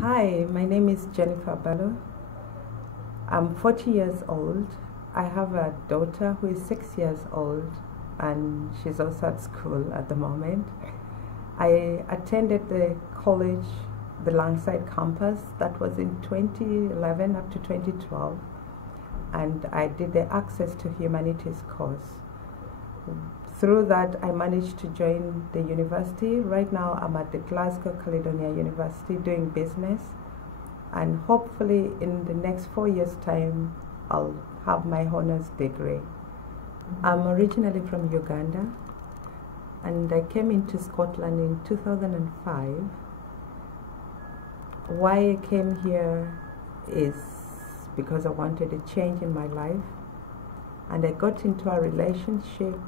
Hi, my name is Jennifer Abalo. I'm 40 years old. I have a daughter who is 6 years old and she's also at school at the moment. I attended the college, the Langside campus, that was in 2011 up to 2012, and I did the Access to Humanities course. Through that, I managed to join the university. Right now, I'm at the Glasgow Clyde University doing business, and hopefully in the next 4 years' time, I'll have my honors degree. I'm originally from Uganda, and I came into Scotland in 2005. Why I came here is because I wanted a change in my life, and I got into a relationship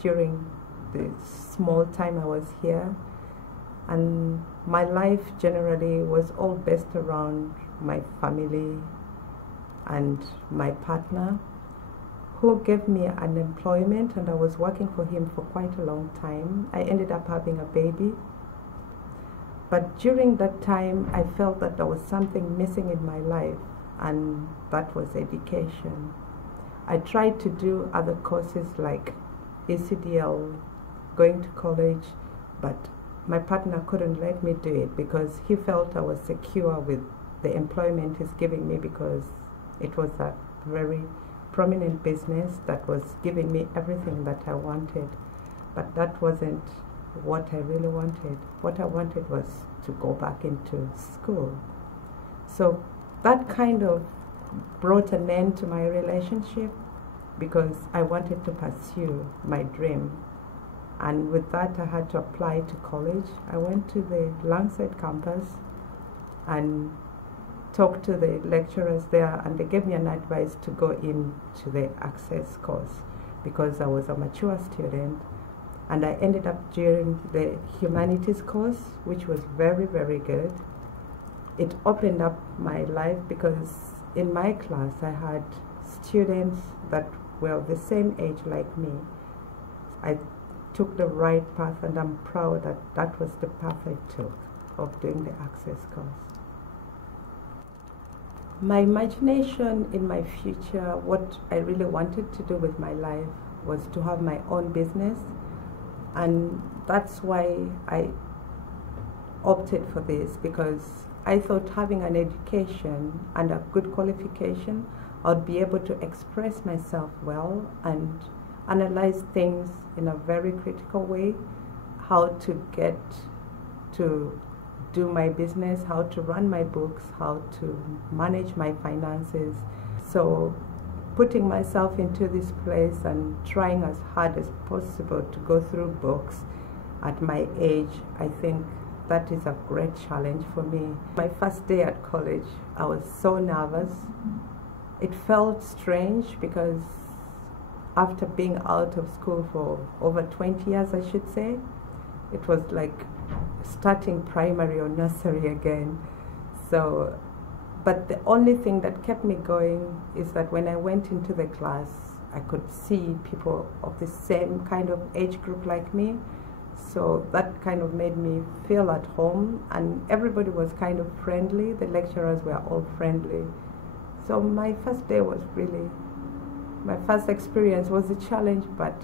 during the small time I was here, and my life generally was all based around my family and my partner, who gave me an employment, and I was working for him for quite a long time. I ended up having a baby, but during that time I felt that there was something missing in my life, and that was education. I tried to do other courses like ACDL, going to college, but my partner couldn't let me do it because he felt I was secure with the employment he's giving me, because it was a very prominent business that was giving me everything that I wanted. But that wasn't what I really wanted. What I wanted was to go back into school. So that kind of brought an end to my relationship, because I wanted to pursue my dream. And with that, I had to apply to college. I went to the Langside campus and talked to the lecturers there, and they gave me an advice to go into the Access course because I was a mature student. And I ended up doing the Humanities course, which was very, very good. It opened up my life because in my class I had students that were the same age like me. I took the right path, and I'm proud that that was the path I took of doing the Access course. My imagination in my future, what I really wanted to do with my life was to have my own business, and that's why I opted for this, because I thought having an education and a good qualification, I'd be able to express myself well and analyze things in a very critical way, how to get to do my business, how to run my books, how to manage my finances. So putting myself into this place and trying as hard as possible to go through books at my age, I think that is a great challenge for me. My first day at college, I was so nervous. It felt strange because after being out of school for over 20 years, I should say, it was like starting primary or nursery again. So, but the only thing that kept me going is that when I went into the class, I could see people of the same kind of age group like me. So that kind of made me feel at home, and everybody was kind of friendly. The lecturers were all friendly. So my first day was really, my first experience was a challenge, but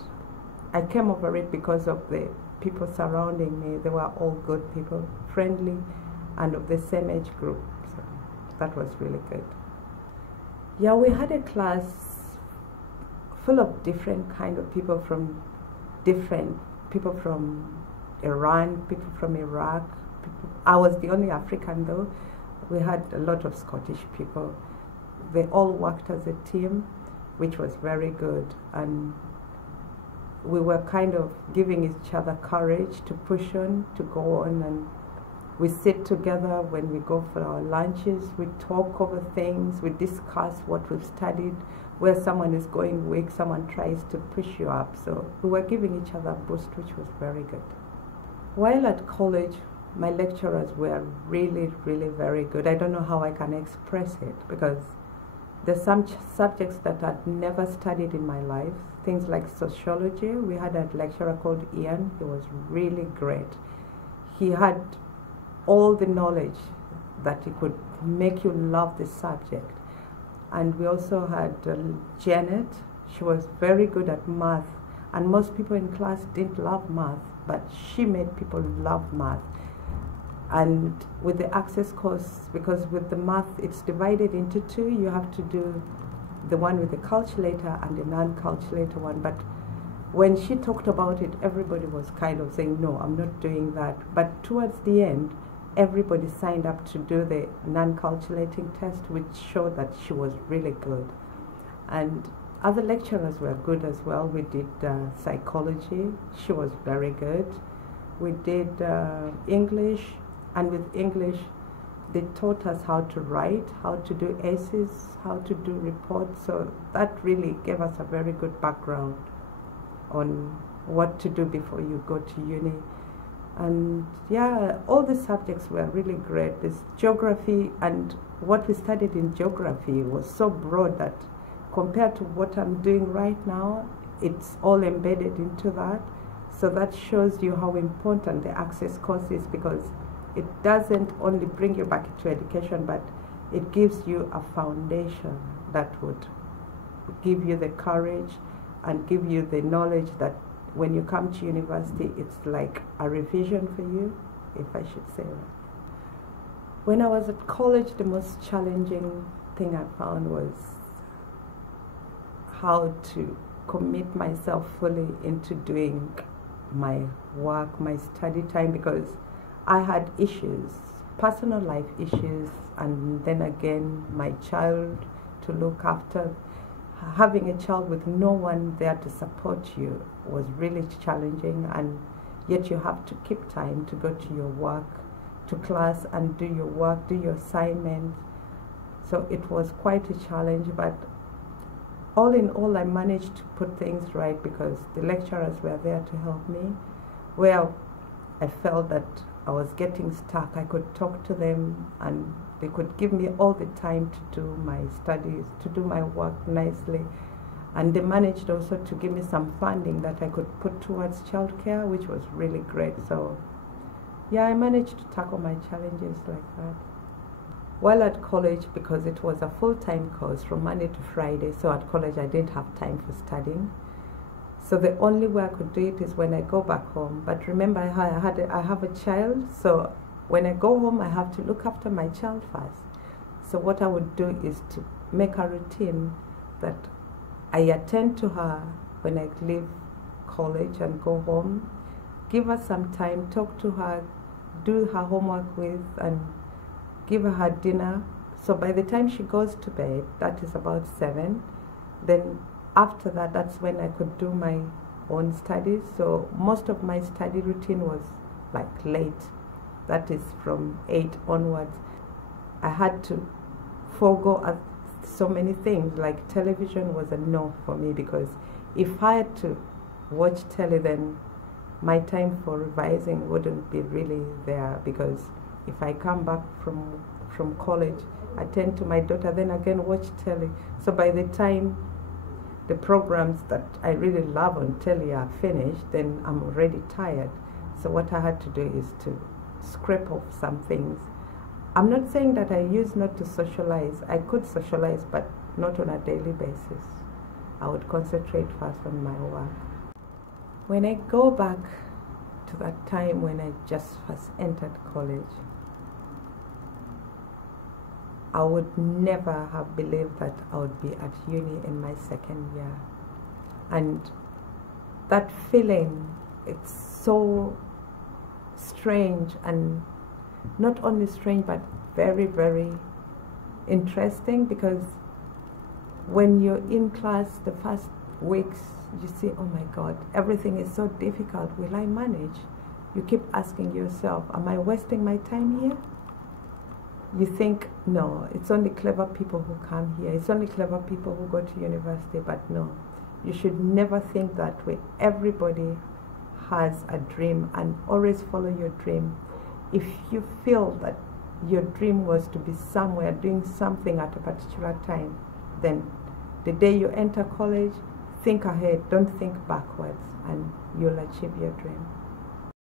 I came over it because of the people surrounding me. They were all good people, friendly, and of the same age group. So that was really good. Yeah, we had a class full of different kind of people from people from Iran, people from Iraq. I was the only African though. We had a lot of Scottish people. They all worked as a team, which was very good, and we were kind of giving each other courage to push on, to go on, and we sit together when we go for our lunches, we talk over things, we discuss what we've studied, where someone is going weak, someone tries to push you up. So we were giving each other a boost, which was very good. While at college, my lecturers were really, really very good. I don't know how I can express it, because there's some subjects that I'd never studied in my life. Things like sociology. We had a lecturer called Ian. He was really great. He had all the knowledge that it could make you love the subject. And we also had Janet. She was very good at math, and most people in class didn't love math, but she made people love math. And with the access course, because with the math it's divided into two, you have to do the one with the calculator and the non-calculator one. But when she talked about it, everybody was kind of saying, no, I'm not doing that. But towards the end, everybody signed up to do the non-calculating test, which showed that she was really good. And other lecturers were good as well. We did psychology. She was very good. We did English, and with English, they taught us how to write, how to do essays, how to do reports. So that really gave us a very good background on what to do before you go to uni. And yeah, all the subjects were really great. This geography, and what we studied in geography was so broad that compared to what I'm doing right now, it's all embedded into that. So that shows you how important the access course is, because it doesn't only bring you back into education, but it gives you a foundation that would give you the courage and give you the knowledge that when you come to university, it's like a revision for you, if I should say that. When I was at college, the most challenging thing I found was how to commit myself fully into doing my work, my study time, because I had issues, personal life issues, and then again my child to look after. Having a child with no one there to support you was really challenging, and yet you have to keep time to go to your work, to class, and do your work, do your assignments. So it was quite a challenge, but all in all, I managed to put things right because the lecturers were there to help me. Well, I felt that I was getting stuck, I could talk to them and they could give me all the time to do my studies, to do my work nicely. And they managed also to give me some funding that I could put towards childcare, which was really great. So yeah, I managed to tackle my challenges like that. While at college, because it was a full-time course from Monday to Friday, so at college I didn't have time for studying. So the only way I could do it is when I go back home. But remember, I have a child, so when I go home, I have to look after my child first. So what I would do is to make a routine that I attend to her when I leave college and go home, give her some time, talk to her, do her homework with, and give her her dinner. So by the time she goes to bed, that is about 7, then after that, that's when I could do my own studies. So most of my study routine was like late. That is from 8 onwards. I had to forego so many things, like television was a no for me, because if I had to watch telly, then my time for revising wouldn't be really there, because if I come back from college, attend to my daughter, then again watch telly. So by the time the programs that I really love on telly are finished, then I'm already tired. So what I had to do is to scrape off some things. I'm not saying that I used not to socialize. I could socialize, but not on a daily basis. I would concentrate first on my work. When I go back to that time when I just first entered college, I would never have believed that I would be at uni in my 2nd year. And that feeling, it's so strange, and not only strange, but very, very interesting, because when you're in class the first weeks, you see, oh my God, everything is so difficult. Will I manage? You keep asking yourself, am I wasting my time here? You think, no, it's only clever people who come here. It's only clever people who go to university. But no, you should never think that way. Everybody has a dream, and always follow your dream. If you feel that your dream was to be somewhere doing something at a particular time, then the day you enter college, think ahead, don't think backwards, and you'll achieve your dream.